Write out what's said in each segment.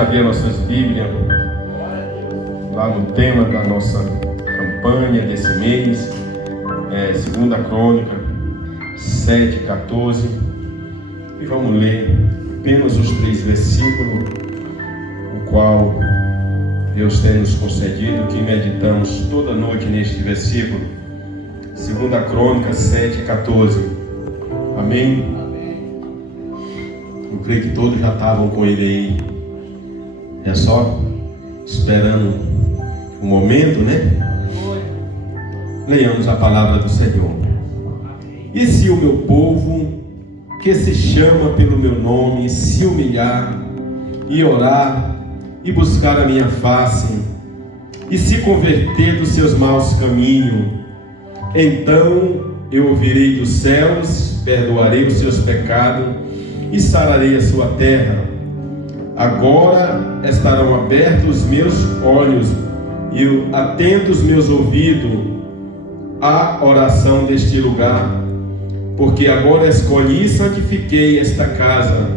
abrir nossas Bíblias lá no tema da nossa campanha desse mês, 2 Crônica 7:14, e vamos ler apenas os 3 versículos, o qual Deus tem nos concedido que meditamos toda noite neste versículo. 2 Crônica 7:14. Amém? Eu creio que todos já estavam com ele aí. É só esperando o momento, né? Leiamos a palavra do Senhor. E se o meu povo, que se chama pelo meu nome, se humilhar e orar e buscar a minha face e se converter dos seus maus caminhos, então eu ouvirei dos céus, perdoarei os seus pecados e sararei a sua terra. Agora estarão abertos os meus olhos e atentos meus ouvidos à oração deste lugar, porque agora escolhi e santifiquei esta casa,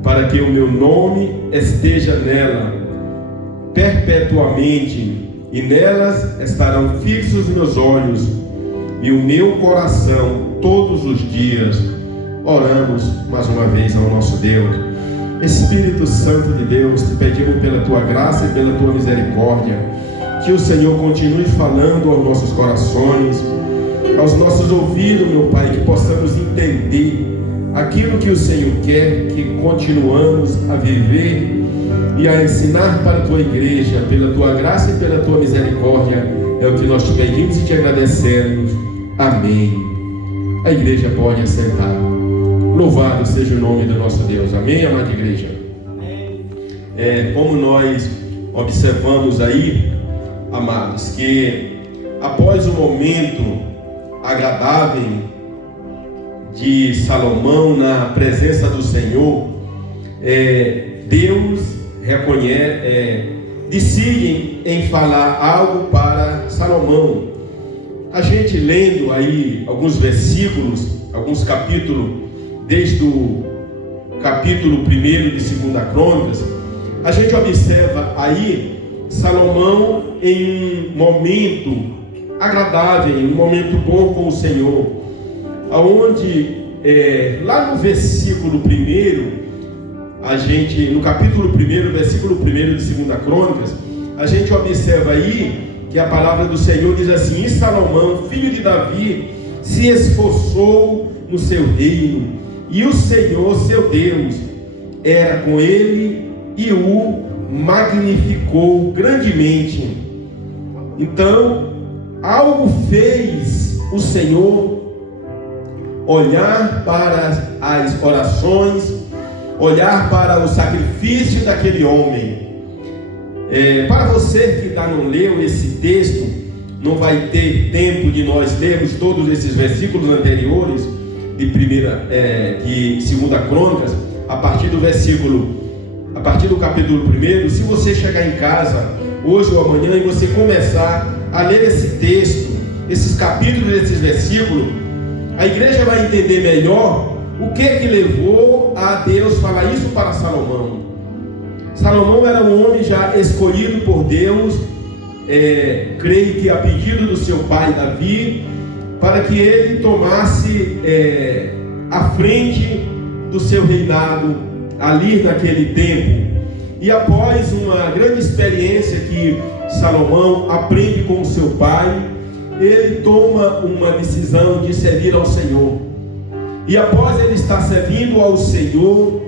para que o meu nome esteja nela perpetuamente, e nelas estarão fixos meus olhos e o meu coração todos os dias. Oramos mais uma vez ao nosso Deus. Espírito Santo de Deus, te pedimos pela tua graça e pela tua misericórdia, que o Senhor continue falando aos nossos corações, aos nossos ouvidos, meu Pai, que possamos entender aquilo que o Senhor quer, que continuamos a viver e a ensinar para a tua igreja, pela tua graça e pela tua misericórdia. É o que nós te pedimos e te agradecemos. Amém. A igreja pode assentar. Louvado seja o nome do nosso Deus. Amém, amada igreja? Como nós observamos aí, amados, que após o momento agradável de Salomão na presença do Senhor, Deus decide em falar algo para Salomão. A gente lendo aí alguns versículos, alguns capítulos, desde o capítulo 1 de 2 Crônicas, a gente observa aí Salomão em um momento agradável, um momento bom com o Senhor, aonde lá no versículo 1, no capítulo 1, versículo 1 de 2 Crônicas, a gente observa aí que a palavra do Senhor diz assim: e Salomão, filho de Davi, se esforçou no seu reino, e o Senhor, seu Deus, era com ele e o magnificou grandemente. Então, algo fez o Senhor olhar para as orações, olhar para o sacrifício daquele homem. Para você que ainda não leu esse texto, não vai ter tempo de nós lermos todos esses versículos anteriores de 2 Crônicas, a partir do capítulo 1. Se você chegar em casa hoje ou amanhã e você começar a ler esse texto, esses capítulos, esses versículos, a igreja vai entender melhor o que levou a Deus falar isso para Salomão. Salomão era um homem já escolhido por Deus, creio que a pedido do seu pai Davi, para que ele tomasse a frente do seu reinado ali naquele tempo. E após uma grande experiência que Salomão aprende com o seu pai, ele toma uma decisão de servir ao Senhor. E após ele estar servindo ao Senhor,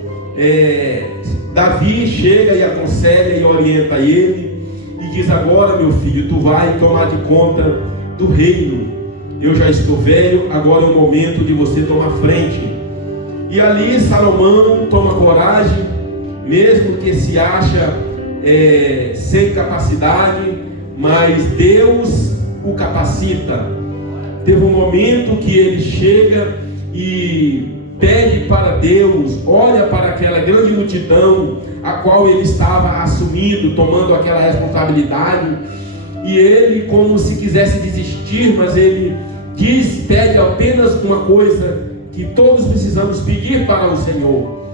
Davi chega e aconselha e orienta ele e diz: agora, meu filho, tu vai tomar de conta do reino. Eu já estou velho, agora é o momento de você tomar frente. E ali Salomão toma coragem, mesmo que se acha sem capacidade, mas Deus o capacita. Teve um momento que ele chega e pede para Deus, olha para aquela grande multidão a qual ele estava assumindo, tomando aquela responsabilidade, e ele, como se quisesse desistir, mas ele pede apenas uma coisa que todos precisamos pedir para o Senhor: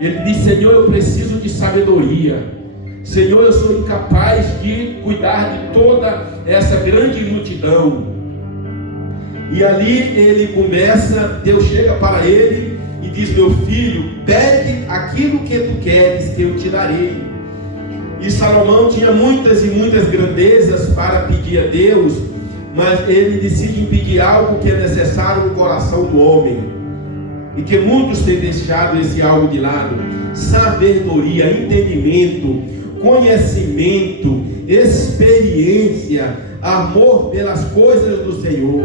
Ele diz: Senhor, eu preciso de sabedoria. Senhor, eu sou incapaz de cuidar de toda essa grande multidão. E ali ele começa, Deus chega para ele e diz: meu filho, pede aquilo que tu queres, que eu te darei. E Salomão tinha muitas e muitas grandezas para pedir a Deus, mas ele decide pedir algo que é necessário no coração do homem, e que muitos têm deixado esse algo de lado: sabedoria, entendimento, conhecimento, experiência, amor pelas coisas do Senhor.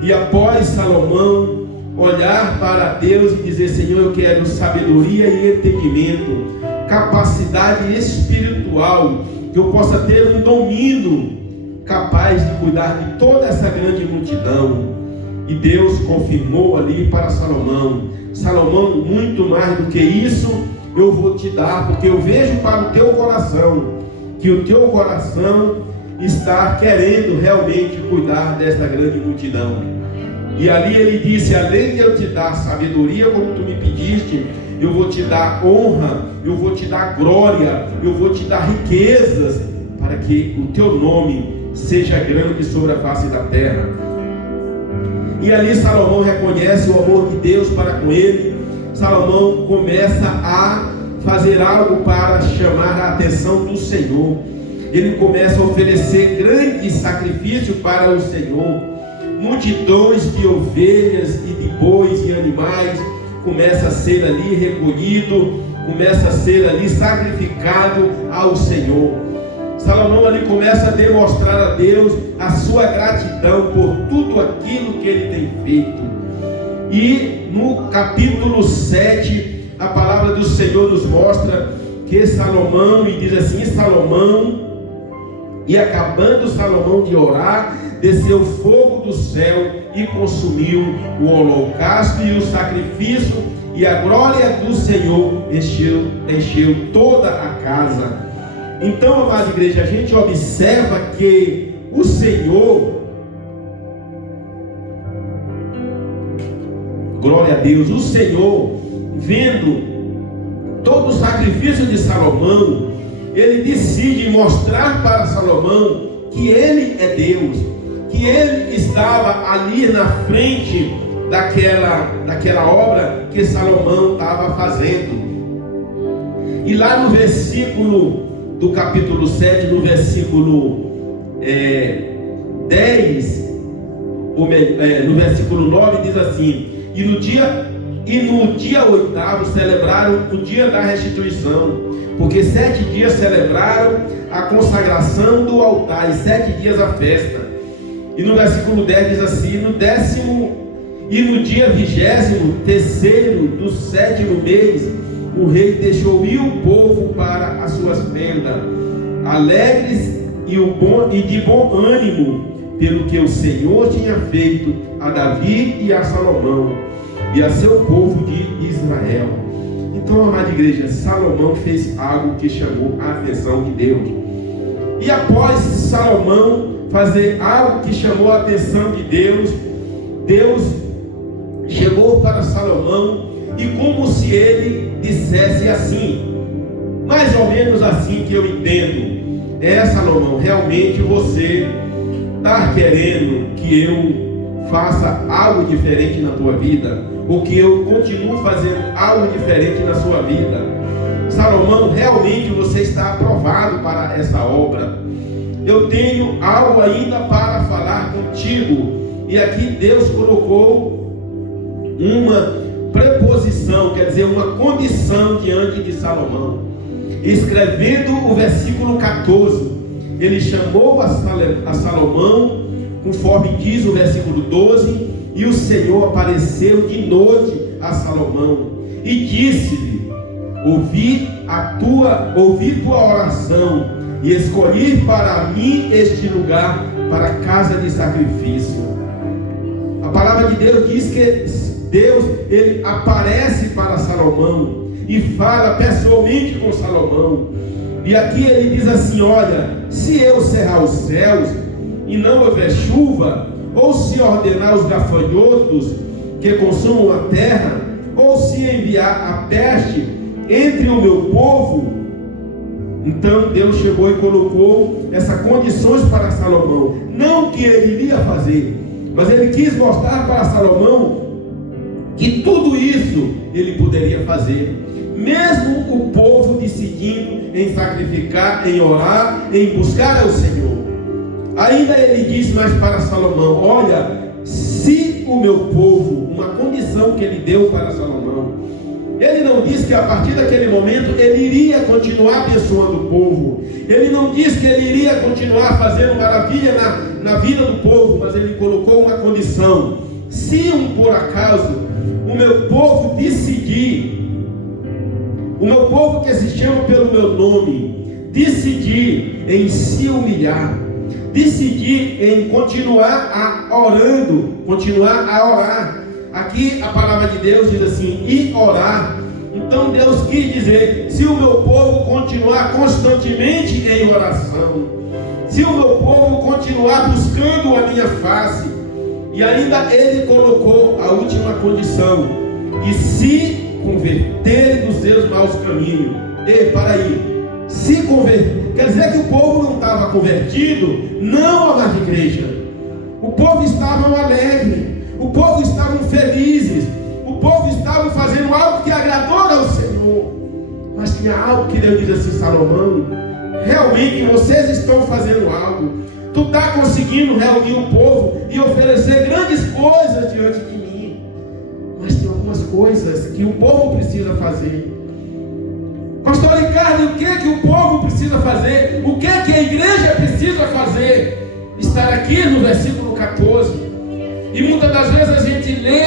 E após Salomão olhar para Deus e dizer: Senhor, eu quero sabedoria e entendimento, capacidade espiritual, que eu possa ter um domínio capaz de cuidar de toda essa grande multidão. E Deus confirmou ali para Salomão: Salomão, muito mais do que isso eu vou te dar, porque eu vejo para o teu coração, que o teu coração está querendo realmente cuidar desta grande multidão. E ali ele disse: além de eu te dar sabedoria como tu me pediste, eu vou te dar honra, eu vou te dar glória, eu vou te dar riquezas, para que o teu nome seja grande sobre a face da terra. E ali Salomão reconhece o amor de Deus para com ele. Salomão começa a fazer algo para chamar a atenção do Senhor. Ele começa a oferecer grande sacrifício para o Senhor. Multidões de ovelhas e de bois e animais começa a ser ali recolhido, começa a ser ali sacrificado ao Senhor. Salomão ali começa a demonstrar a Deus a sua gratidão por tudo aquilo que ele tem feito. E no capítulo 7, a palavra do Senhor nos mostra que Salomão, e diz assim: Salomão, e acabando Salomão de orar, desceu fogo do céu e consumiu o holocausto e o sacrifício, e a glória do Senhor encheu toda a casa. Então, amada igreja, a gente observa que o Senhor, glória a Deus, o Senhor, vendo todo o sacrifício de Salomão, ele decide mostrar para Salomão que ele é Deus, que ele estava ali na frente daquela obra que Salomão estava fazendo. E lá no versículo do capítulo 7, no versículo 10, no versículo 9, diz assim: E no dia 8º celebraram o dia da restituição, porque 7 dias celebraram a consagração do altar, e 7 dias a festa. E no versículo 10 diz assim: no dia 23º do 7º mês, o rei deixou ir o povo para as suas tendas, alegres e de bom ânimo, pelo que o Senhor tinha feito a Davi e a Salomão e a seu povo de Israel. Então, amada igreja, Salomão fez algo que chamou a atenção de Deus. E após Salomão fazer algo que chamou a atenção de Deus, Deus chegou para Salomão, e como se ele dissesse assim, mais ou menos assim que eu entendo: Salomão, realmente você está querendo que eu faça algo diferente na tua vida, ou que eu continue fazendo algo diferente na sua vida? Salomão, realmente você está aprovado para essa obra. Eu tenho algo ainda para falar contigo. E aqui Deus colocou uma preposição, quer dizer, uma condição diante de Salomão. Escrevendo o versículo 14, ele chamou a Salomão, conforme diz o versículo 12, e o Senhor apareceu de noite a Salomão e disse-lhe: ouvi tua oração e escolhi para mim este lugar para casa de sacrifício. A palavra de Deus diz que Deus, ele aparece para Salomão e fala pessoalmente com Salomão. E aqui ele diz assim: olha, se eu cerrar os céus e não houver chuva, ou se ordenar os gafanhotos que consumam a terra, ou se enviar a peste entre o meu povo. Então Deus chegou e colocou essas condições para Salomão. Não que ele iria fazer, mas ele quis mostrar para Salomão que tudo isso ele poderia fazer, mesmo o povo decidindo em sacrificar, em orar, em buscar ao Senhor. Ainda ele disse mais para Salomão: olha, se o meu povo, uma condição que ele deu para Salomão, ele não disse que a partir daquele momento ele iria continuar abençoando o povo, ele não disse que ele iria continuar fazendo maravilha na vida do povo, mas ele colocou uma condição: se por acaso o meu povo decidir, o meu povo que se chama pelo meu nome, decidir em se humilhar, decidir em continuar orando, continuar a orar. Aqui a palavra de Deus diz assim: e orar. Então Deus quis dizer: se o meu povo continuar constantemente em oração, se o meu povo continuar buscando a minha face. E ainda ele colocou a última condição: e se converterem dos seus maus caminhos. Ei, para aí, se converter, quer dizer que o povo não estava convertido, não, amada igreja. O povo estava alegre, o povo estava felizes, o povo estava fazendo algo que agradou ao Senhor. Mas tinha algo que Deus diz assim: Salomão, realmente vocês estão fazendo algo. Tu está conseguindo reunir o povo e oferecer grandes coisas diante de mim, mas tem algumas coisas que o povo precisa fazer. Pastor Ricardo, o que o povo precisa fazer? O que a igreja precisa fazer? Estar aqui no versículo 14. E muitas das vezes a gente lê,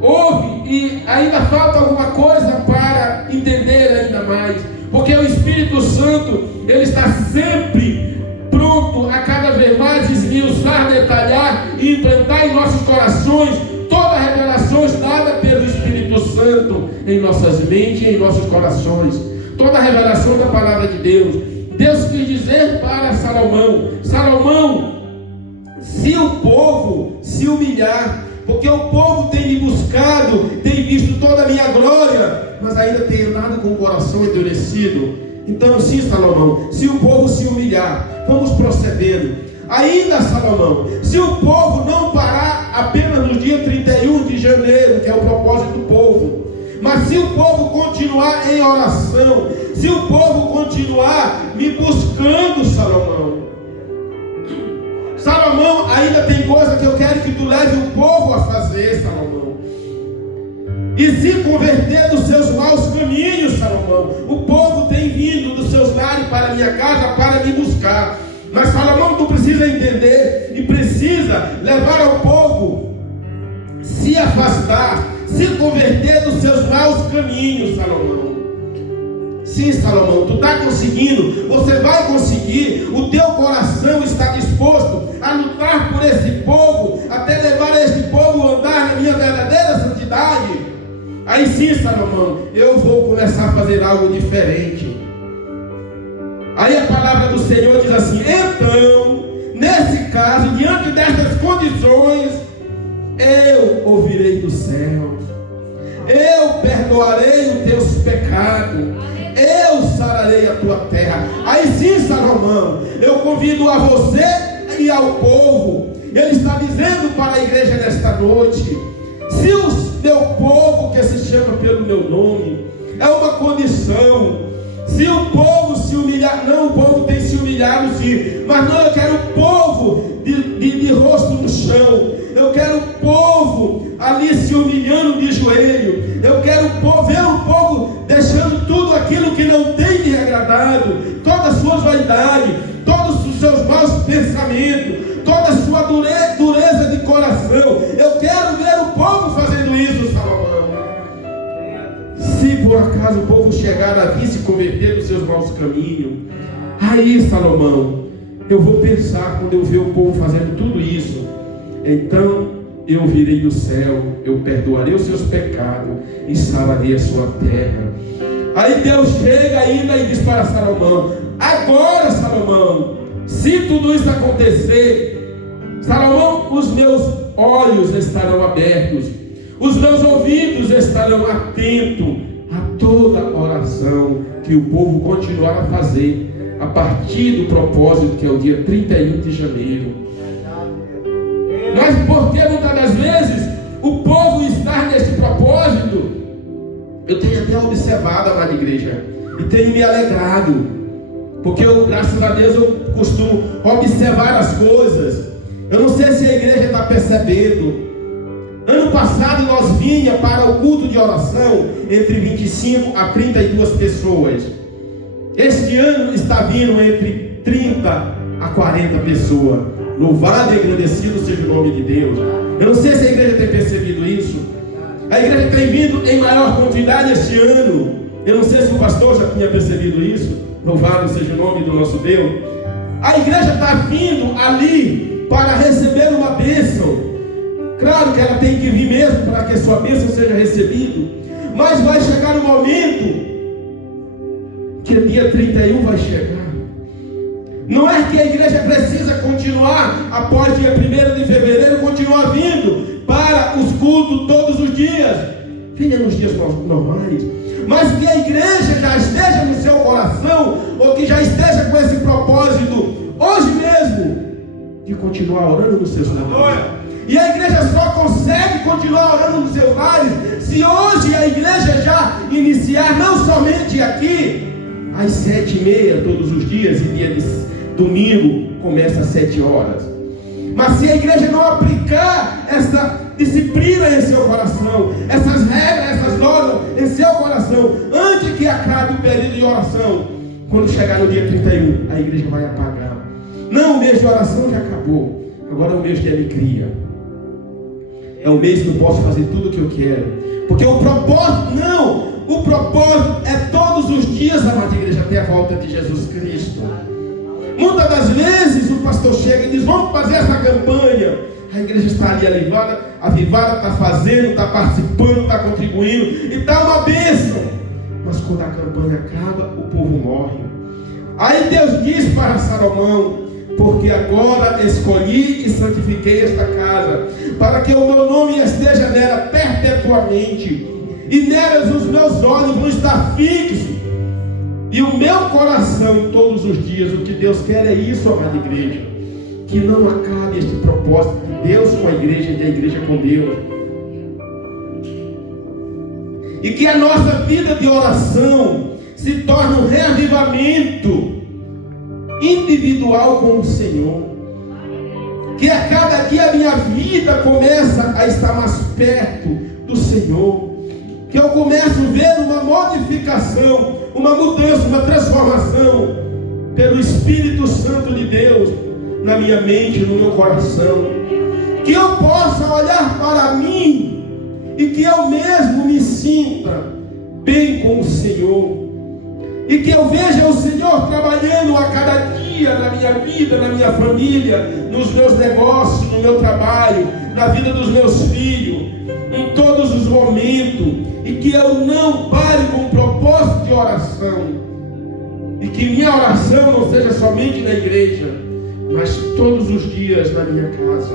ouve e ainda falta alguma coisa para entender ainda mais, porque o Espírito Santo, ele está sempre pronto a cada vez mais esmiuçar, detalhar e implantar em nossos corações toda a revelação dada pelo Espírito Santo em nossas mentes e em nossos corações, toda a revelação da palavra de Deus. Deus quis dizer para Salomão: Salomão, se o povo se humilhar, porque o povo tem me buscado, tem visto toda a minha glória, mas ainda tem andado com o coração endurecido. Então sim, Salomão, se o povo se humilhar, vamos procedendo. Ainda, Salomão, se o povo não parar apenas no dia 31 de janeiro, que é o propósito do povo, mas se o povo continuar em oração, se o povo continuar me buscando, Salomão, ainda tem coisa que eu quero que tu leve o povo a fazer, Salomão. E se converter dos seus maus caminhos, Salomão. O povo tem vindo dos seus lares para a minha casa para me buscar. Mas Salomão, tu precisa entender e precisa levar ao povo se afastar, se converter dos seus maus caminhos, Salomão. Sim, Salomão, tu está conseguindo, você vai conseguir. O teu coração está disposto a lutar por esse povo, até levar este povo a andar na minha verdadeira santidade. Aí sim, Salomão, eu vou começar a fazer algo diferente. Aí a palavra do Senhor diz assim: então, nesse caso, diante destas condições, eu ouvirei do céu, eu perdoarei os teus pecados, eu sararei a tua terra. Aí sim, Salomão, eu convido a você e ao povo. Ele está dizendo para a igreja nesta noite: se o meu povo que se chama pelo meu nome, é uma condição. Se o povo se humilhar, não, o povo tem se humilhado sim, mas não, eu quero o povo de rosto no chão, eu quero o povo ali se humilhando de joelho, eu quero ver o povo deixando tudo aquilo que não tem lhe agradado, todas as suas vaidades, todos os seus maus pensamentos, toda a sua dureza de coração. Eu quero ver o povo fazendo isso, Salomão. Se por acaso o povo chegar a vir se converter dos seus maus caminhos, aí, Salomão, eu vou pensar, quando eu ver o povo fazendo tudo isso, então eu virei do céu, eu perdoarei os seus pecados e sararei a sua terra. Aí Deus chega ainda e diz para Salomão: agora, Salomão, se tudo isso acontecer, Salomão, os meus olhos estarão abertos, os meus ouvidos estarão atentos a toda oração que o povo continuar a fazer a partir do propósito, que é o dia 31 de janeiro. Mas porque muitas das vezes o povo está nesse propósito, eu tenho até observado, amada igreja, e tenho me alegrado, porque eu, graças a Deus, eu costumo observar as coisas. Eu não sei se a igreja está percebendo. Ano passado nós vinha para o culto de oração entre 25 a 32 pessoas. Este ano está vindo entre 30 a 40 pessoas. Louvado e agradecido seja o nome de Deus. Eu não sei se a igreja tem percebido isso. A igreja tem vindo em maior quantidade este ano. Eu não sei se o pastor já tinha percebido isso. Louvado seja o nome do nosso Deus. A igreja está vindo ali para receber uma bênção. Claro que ela tem que vir mesmo para que a sua bênção seja recebida. Mas vai chegar um momento que dia 31 vai chegar. Não é que a igreja precisa continuar após dia 1º de fevereiro, continuar vindo para os cultos todos os dias. Venha nos dias normais. Mas que a igreja já esteja no seu coração, ou que já esteja com esse propósito, hoje mesmo, de continuar orando nos seus lares. E a igreja só consegue continuar orando nos seus lares se hoje a igreja já iniciar, não somente aqui, às 7h30 todos os dias, e dia de domingo começa às 7 horas. Mas se a igreja não aplicar essa disciplina em seu coração, essas regras, essas normas em seu coração, antes que acabe o período de oração, quando chegar no dia 31, a igreja vai apagar. Não, o mês de oração já acabou. Agora é o mês de alegria. É o mês que eu posso fazer tudo o que eu quero. Porque o propósito, não, o propósito é todos os dias, amada igreja, até a volta de Jesus Cristo. Muitas das vezes o pastor chega e diz: vamos fazer essa campanha. A igreja está ali avivada, está fazendo, está participando, está contribuindo, e está uma bênção. Mas quando a campanha acaba, o povo morre. Aí Deus diz para Salomão: porque agora escolhi e santifiquei esta casa, para que o meu nome esteja nela perpetuamente, e nelas os meus olhos vão estar fixos, e o meu coração todos os dias. O que Deus quer é isso, amada igreja, que não acabe este propósito de Deus com a igreja e da igreja com Deus, e que a nossa vida de oração se torne um reavivamento individual com o Senhor. Que a cada dia a minha vida começa a estar mais perto do Senhor. Que eu começo a ver uma modificação, uma mudança, uma transformação pelo Espírito Santo de Deus na minha mente, no meu coração. Que eu possa olhar para mim e que eu mesmo me sinta bem com o Senhor. E que eu veja o Senhor trabalhando a cada dia na minha vida, na minha família, nos meus negócios, no meu trabalho, na vida dos meus filhos, em todos os momentos. E que eu não pare com o propósito de oração. E que minha oração não seja somente na igreja, mas todos os dias na minha casa.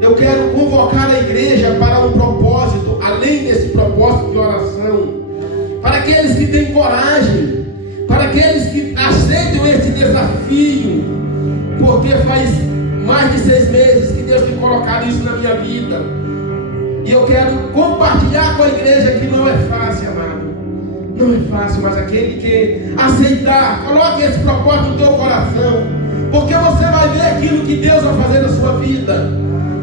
Eu quero convocar a igreja para um propósito, além desse propósito de oração. Para aqueles que têm coragem, para aqueles que aceitam esse desafio, porque faz mais de 6 meses que Deus tem colocado isso na minha vida, e eu quero compartilhar com a igreja que não é fácil, amado, não é fácil, mas aquele que aceitar, coloque esse propósito no teu coração, porque você vai ver aquilo que Deus vai fazer na sua vida.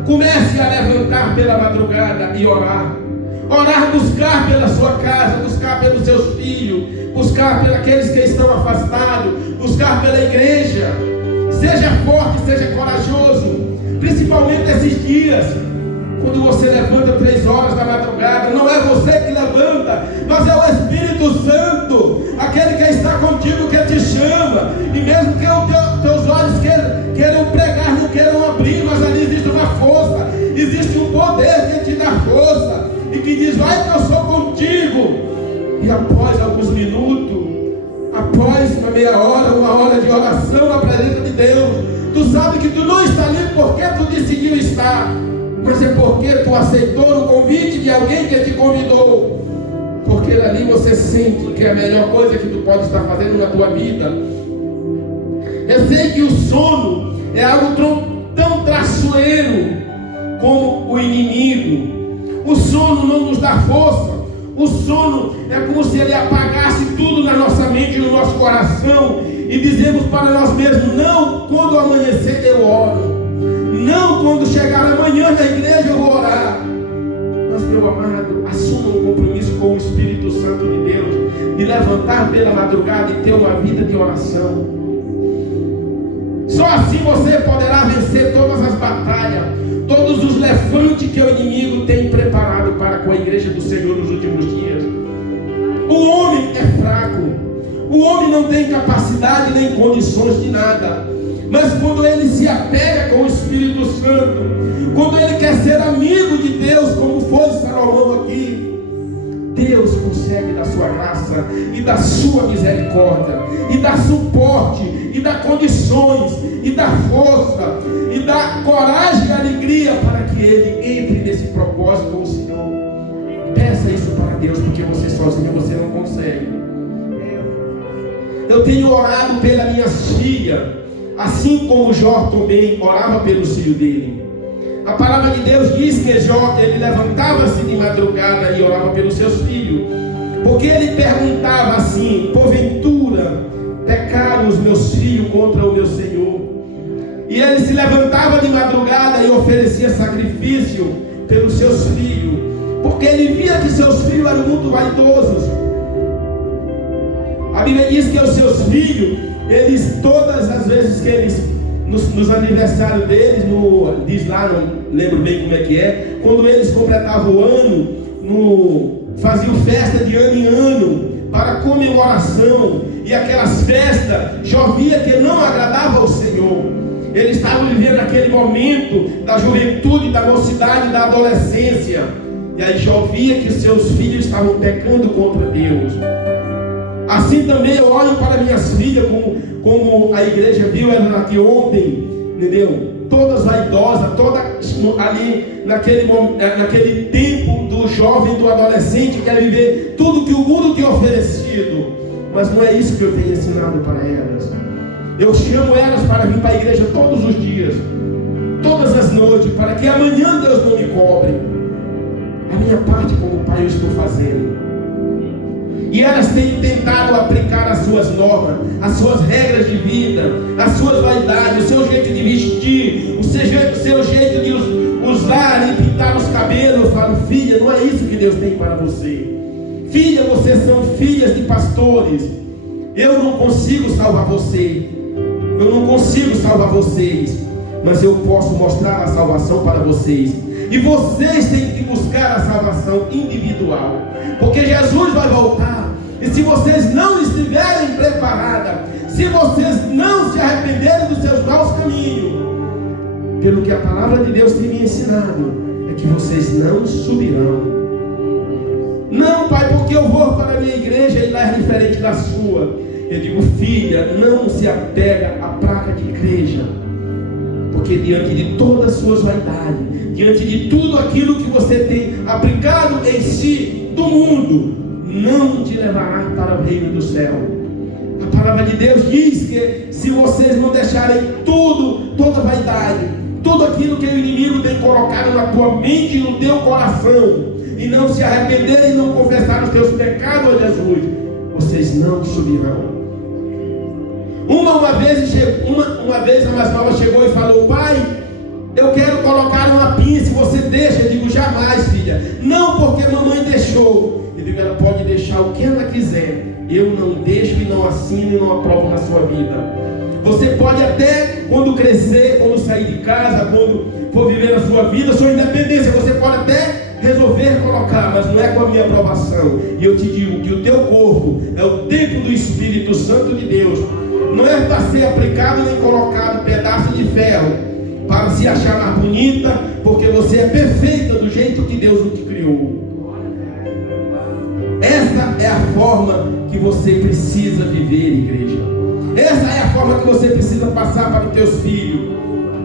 Comece a levantar pela madrugada e orar. Orar, buscar pela sua casa, buscar pelos seus filhos, buscar pelos aqueles que estão afastados, buscar pela igreja. Seja forte, seja corajoso, principalmente esses dias, quando você levanta 3 horas da madrugada. Não é você que levanta, mas é o Espírito Santo, aquele que está contigo, que te chama. E mesmo que os teus olhos queiram pregar, não queiram abrir, mas ali existe uma força, existe um poder que te dá força, e que diz: vai que eu sou contigo. E após alguns minutos, após uma meia hora, 1 hora de oração na presença de Deus, tu sabe que tu não está ali porque tu decidiu estar, mas é porque tu aceitou o convite de alguém que te convidou. porque ali você sente que é a melhor coisa que tu pode estar fazendo na tua vida. Eu sei que o sono é algo tão traiçoeiro como o inimigo. O sono não nos dá força. O sono é como se ele apagasse tudo na nossa mente e no nosso coração, e dizemos para nós mesmos: não, quando amanhecer eu oro, não, quando chegar amanhã na igreja eu vou orar. Mas, meu amado, assuma um compromisso com o Espírito Santo de Deus, de levantar pela madrugada e ter uma vida de oração. Só assim você poderá vencer todas as batalhas, todos os levantes que o inimigo tem preparado para com a igreja do Senhor nos últimos dias. O homem é fraco, o homem não tem capacidade nem condições de nada, mas quando ele se apega com o Espírito Santo, quando ele quer ser amigo de Deus, como foi Salomão aqui, Deus consegue da sua graça e da sua misericórdia, e dá suporte, e dá condições, e dá força, e dá coragem e alegria para que ele entre nesse propósito com o Senhor. Peça isso para Deus, porque você sozinho você não consegue. Eu tenho orado pela minha filha, assim como Jó também orava pelo filho dele. A palavra de Deus diz que Jó, ele levantava-se de madrugada e orava pelos seus filhos, porque ele perguntava assim: porventura pecaram os meus filhos contra o meu Senhor? E ele se levantava de madrugada e oferecia sacrifício pelos seus filhos, porque ele via que seus filhos eram muito vaidosos. A Bíblia diz que os seus filhos, eles, todas as vezes que eles, nos aniversários deles, diz lá, não lembro bem como é que é, quando eles completavam o ano, faziam festa de ano em ano, para comemoração, e aquelas festas, Jó via que não agradava ao Senhor. Ele estava vivendo aquele momento da juventude, da mocidade, da adolescência, e aí Jó via que seus filhos estavam pecando contra Deus. Assim também eu olho para minhas filhas, como a igreja viu ela aqui ontem, entendeu? Todas vaidosas, todas ali naquele tempo do jovem, do adolescente, que quer viver tudo que o mundo tem oferecido. Mas não é isso que eu tenho ensinado para elas. Eu chamo elas para vir para a igreja todos os dias, todas as noites, para que amanhã Deus não me cobre. A minha parte como pai eu estou fazendo. E elas têm tentado aplicar as suas normas, as suas regras de vida, as suas vaidades, o seu jeito de vestir, o seu jeito de usar e pintar os cabelos. Eu falo: filha, não é isso que Deus tem para você. Filha, vocês são filhas de pastores. Eu não consigo salvar você. Eu não consigo salvar vocês, mas eu posso mostrar a salvação para vocês. E vocês têm que buscar a salvação individual, porque Jesus vai voltar. E se vocês não estiverem preparadas, se vocês não se arrependerem dos seus maus caminhos, pelo que a palavra de Deus tem me ensinado, é que vocês não subirão. Não, pai, porque eu vou para a minha igreja e lá é diferente da sua. Eu digo: filha, não se apega à placa de igreja, porque diante de todas as suas vaidades, diante de tudo aquilo que você tem aplicado em si do mundo, não te levará para o reino do céu. A palavra de Deus diz que se vocês não deixarem toda vaidade, tudo aquilo que o inimigo tem colocado na tua mente e no teu coração, e não se arrependerem e não confessar os teus pecados a Jesus, vocês não subirão. Uma vez a mais nova chegou e falou: pai, eu quero colocar uma pinça, você deixa? Eu digo: jamais, filha. Não, porque mamãe deixou. Eu digo: ela pode deixar o que ela quiser, eu não deixo e não assino e não aprovo na sua vida. Você pode até, quando crescer, quando sair de casa, quando for viver a sua vida, sua independência, você pode até resolver colocar, mas não é com a minha aprovação. E eu te digo que o teu corpo é o templo do Espírito Santo de Deus. Não é para ser aplicado nem colocado pedaço de ferro para se achar mais bonita, porque você é perfeita do jeito que Deus te criou. Essa é a forma que você precisa viver, igreja. Essa é a forma que você precisa passar para os teus filhos.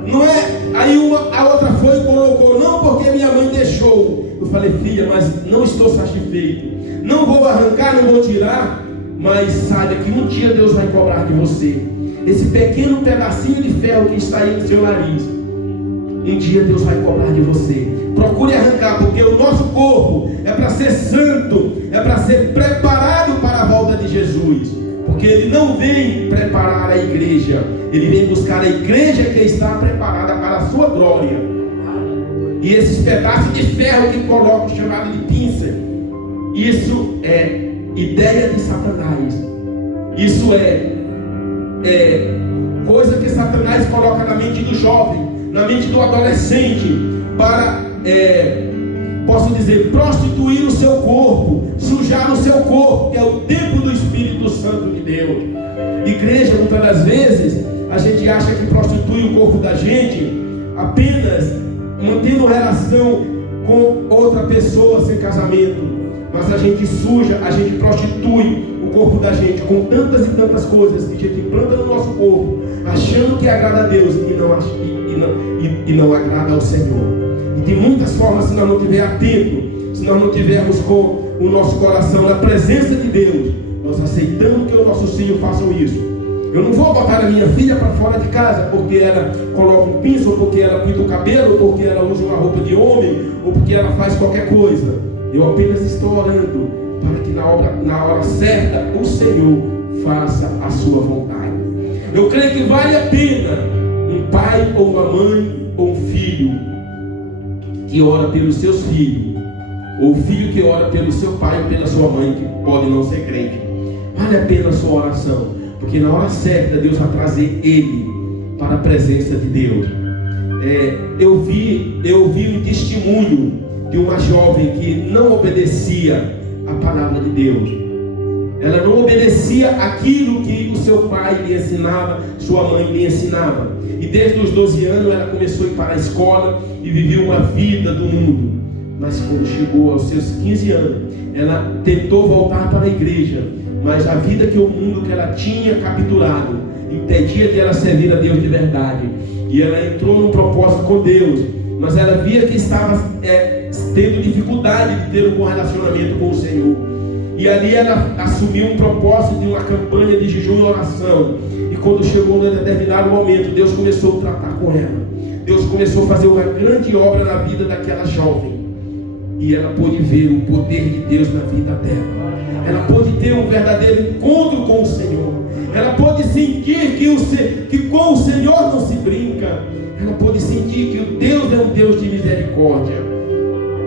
Não é aí a outra foi e colocou: não, porque minha mãe deixou. Eu falei: filha, mas não estou satisfeito. Não vou arrancar, não vou tirar, mas saiba que um dia Deus vai cobrar de você. Esse pequeno pedacinho de ferro que está aí no seu nariz, um dia Deus vai cobrar de você. Procure arrancar, porque o nosso corpo é para ser santo, é para ser preparado para a volta de Jesus. Porque Ele não vem preparar a igreja, Ele vem buscar a igreja que está preparada para a sua glória. E esses pedaços de ferro que colocam, chamado de pinça, isso é ideia de Satanás. Isso é coisa que Satanás coloca na mente do jovem, na mente do adolescente, para, posso dizer, prostituir o seu corpo, sujar o seu corpo, que é o templo do Espírito Santo de Deus. Igreja, muitas das vezes, a gente acha que prostitui o corpo da gente apenas mantendo relação com outra pessoa sem casamento. Mas a gente suja, a gente prostitui o corpo da gente com tantas e tantas coisas que a gente implanta no nosso corpo, achando que agrada a Deus e não agrada ao Senhor. E de muitas formas, se nós não estivermos atentos, se nós não tivermos com o nosso coração na presença de Deus, nós aceitamos que os nossos filhos façam isso. Eu não vou botar a minha filha para fora de casa porque ela coloca um pinço, ou porque ela pinta o cabelo, ou porque ela usa uma roupa de homem, ou porque ela faz qualquer coisa. Eu apenas estou orando para que na hora certa o Senhor faça a sua vontade. Eu creio que vale a pena um pai ou uma mãe ou um filho que ora pelos seus filhos, ou o filho que ora pelo seu pai ou pela sua mãe, que pode não ser crente. Vale a pena a sua oração, porque na hora certa Deus vai trazer ele para a presença de Deus. Eu vi um testemunho de uma jovem que não obedecia a palavra de Deus. Ela não obedecia aquilo que o seu pai lhe ensinava, sua mãe lhe ensinava. E desde os 12 anos ela começou a ir para a escola e viveu uma vida do mundo. Mas quando chegou aos seus 15 anos, ela tentou voltar para a igreja, mas a vida que o mundo que ela tinha capturado impedia de ela servir a Deus de verdade. E ela entrou num propósito com Deus, mas ela via que estava tendo dificuldade de ter um bom relacionamento com o Senhor. E ali ela assumiu um propósito de uma campanha de jejum e oração. E quando chegou num determinado momento, Deus começou a tratar com ela. Deus começou a fazer uma grande obra na vida daquela jovem. E ela pôde ver o poder de Deus na vida dela. Ela pôde ter um verdadeiro encontro com o Senhor. Ela pôde sentir que com o Senhor não se brinca. Ela pôde sentir que o Deus é um Deus de misericórdia.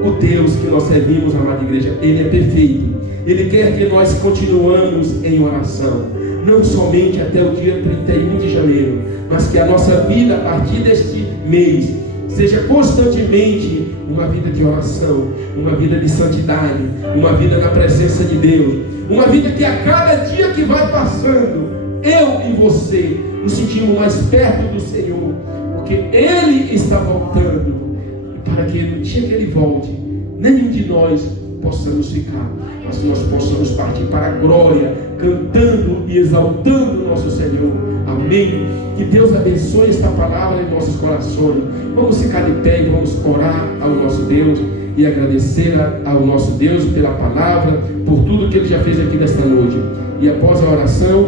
O Deus que nós servimos, amada igreja, Ele é perfeito. Ele quer que nós continuemos em oração, não somente até o dia 31 de janeiro, mas que a nossa vida a partir deste mês seja constantemente uma vida de oração, uma vida de santidade, uma vida na presença de Deus, uma vida que a cada dia que vai passando, eu e você nos sentimos mais perto do Senhor, porque Ele está voltando, e para que no dia que Ele volte, nenhum de nós possamos ficar, mas que nós possamos partir para a glória, cantando e exaltando o nosso Senhor. Amém? Que Deus abençoe esta palavra em nossos corações. Vamos ficar de pé e vamos orar ao nosso Deus e agradecer ao nosso Deus pela palavra, por tudo que Ele já fez aqui nesta noite. E após a oração,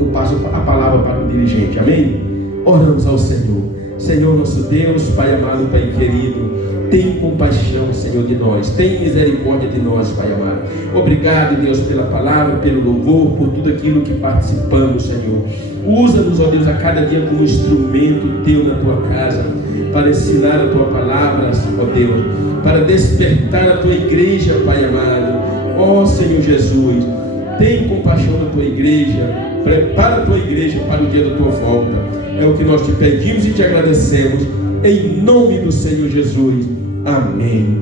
eu passo a palavra para o dirigente. Amém? Oramos ao Senhor. Senhor nosso Deus, Pai amado, Pai querido, tem compaixão, Senhor, de nós. Tem misericórdia de nós, Pai amado. Obrigado, Deus, pela palavra, pelo louvor, por tudo aquilo que participamos, Senhor. Usa-nos, ó Deus, a cada dia como instrumento Teu na Tua casa, para ensinar a Tua palavra, ó Deus, para despertar a Tua igreja, Pai amado. Ó Senhor Jesus, tem compaixão da Tua igreja. Prepara a Tua igreja para o dia da Tua volta. É o que nós te pedimos e te agradecemos. Em nome do Senhor Jesus. Amém.